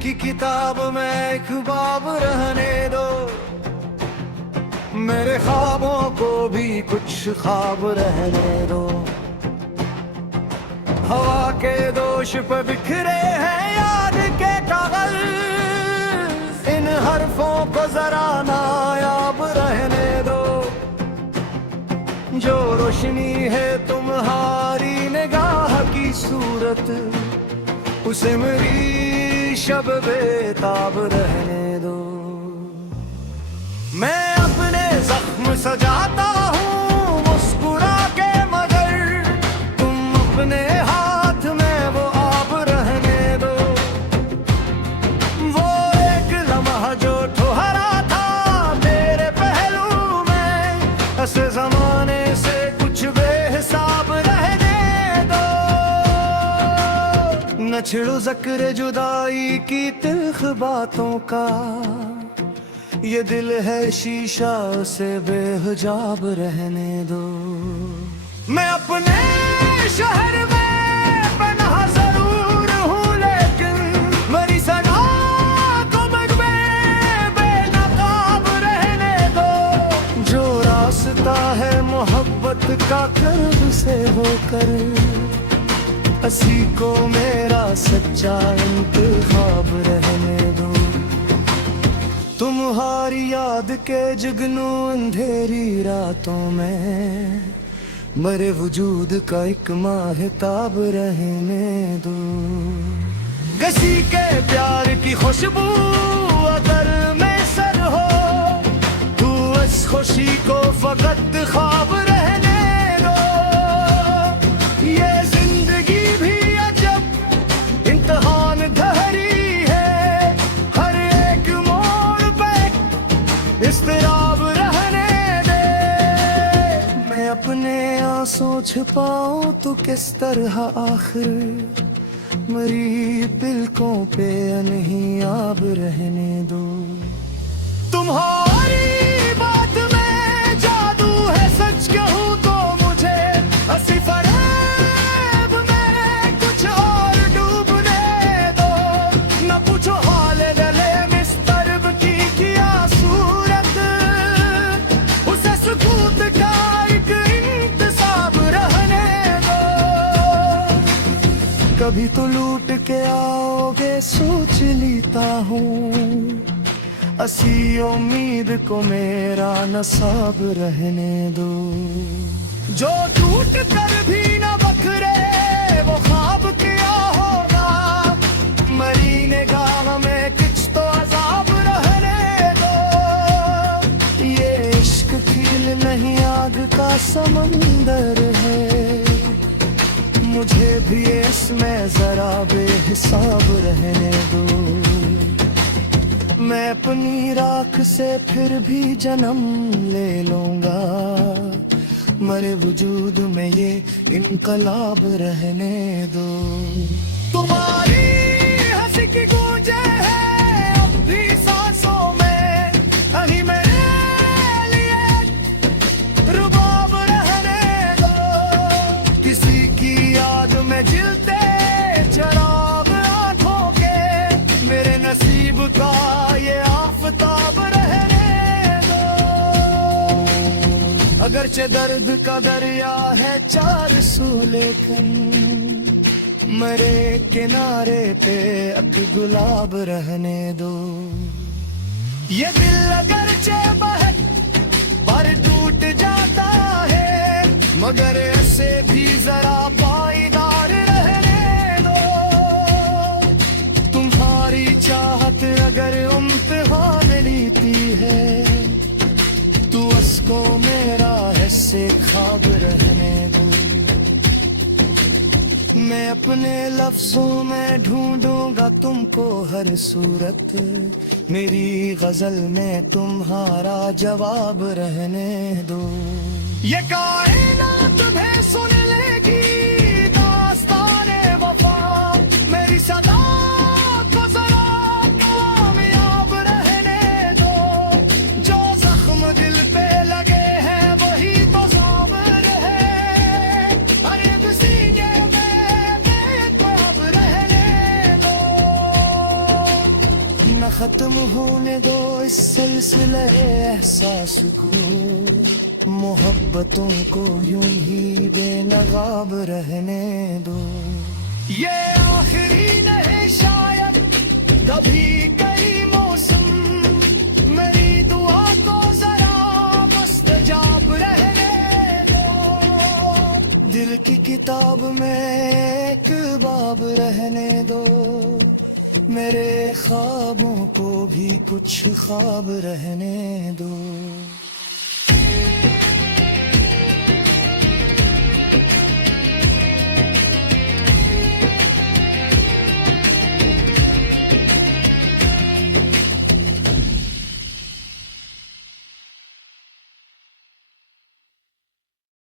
की किताब में एक बाब रहने दो, मेरे ख्वाबों को भी कुछ ख्वाब रहने दो। हवा के दोष पे बिखरे हैं याद के कागज, इन हरफों को जरा नायाब रहने दो। जो रोशनी है तुम्हारी निगाह की सूरत, उसे मेरी शब बेताब रहने दो। मैं अपने जख्म सजाता हूँ मुस्कुरा के, मगर तुम अपने हाथ में वो आब रहने दो। वो एक लम्हा जो ठुहरा था मेरे पहलू में, ऐसे जमाने से कुछ बेहिसाब रहने दो। न छिड़ो ज़िक्र जुदाई की तिल्ख बातों का, ये दिल है शीशा से बेहिजाब रहने दो। मैं अपने शहर में पनाह जरूर हूँ, लेकिन मेरी सदा को मगबे बेनकाब रहने दो। जो रास्ता है मोहब्बत का कर्ब से होकर, हंसी को मेरा सच्चा इंतखाब रहने दो। तुम्हारी याद के जुगनू अंधेरी रातों में, मरे वजूद का एक माहताब रहने दो। किसी के प्यार की खुशबू अगर में सर हो, तू इस खुशी को फकत ख्वाब रहने दो। ये जिंदगी भी अजब इम्तिहान धरी है, हर एक मोड़ पे इस्तिराब रहने दे। मैं अपने आंसू छिपाऊं तो किस तरह आखिर मरी पिलकों पे नहीं आब रहने दो। तुम्हारी बात में जादू है, सच कहूं तो मुझे हंसी फरेब में कुछ और डूबने दो। न पूछो हाल गले मिस्तरब की किया सूरत, उसे सुकूत का एक इंतसाब रहने दो। कभी तो लूट के आओगे सोच लेता हूँ, असी उम्मीद को मेरा नसाब रहने दो। जो टूट कर भी न बखरे वो ख्वाब क्या होगा, मरी निगाह में कुछ तो अजाब रहने दो। ये इश्क खील नहीं आग का समंदर है, मुझे भी इसमें जरा बेहिसाब रहने दो। मैं अपनी राख से फिर भी जन्म ले लूंगा, मरे वजूद में ये इनकलाब रहने दो। तुम्हारी हंसी की गूंजे है अब भी सांसों में, कहीं मेरे लिए रुबाब रहने दो। किसी की याद में जिलते चराग आंखों के, मेरे नसीब का ये आफताब रहने दो। अगरचे दर्द का दरिया है चार सू, लेकिन मरे किनारे पे अब गुलाब रहने दो। ये दिल अगरचे बहक पर टूट जाता है, मगर ऐसे भी जरा पाईदार रहने दो। तुम्हारी चाहत अगर इम्तिहान लेती है, तू उसको मेरा ऐसे ख्वाब रहने दो। मैं अपने लफ्जों में ढूंढूंगा तुमको हर सूरत, मेरी गजल में तुम्हारा जवाब रहने दो। ये कायनात तुम्हें सुन लेगी दास्ताने वफा, मेरी सदा को जरा कामयाब रहने दो। जो जख्म दिल पे लगे हैं वही तो जाम रहे, हर एक सीने में बेताब रहने दो। खत्म होने दो इस सिलसिले एहसास को, मोहब्बतों को यूं ही बेनकाब रहने दो। ये आखिरी नहीं शायद कभी कई मौसम, मेरी दुआ को जरा मुस्तजाब रहने दो। दिल की किताब में एक बाब रहने दो, मेरे ख्वाबों को भी कुछ ख्वाब रहने दो।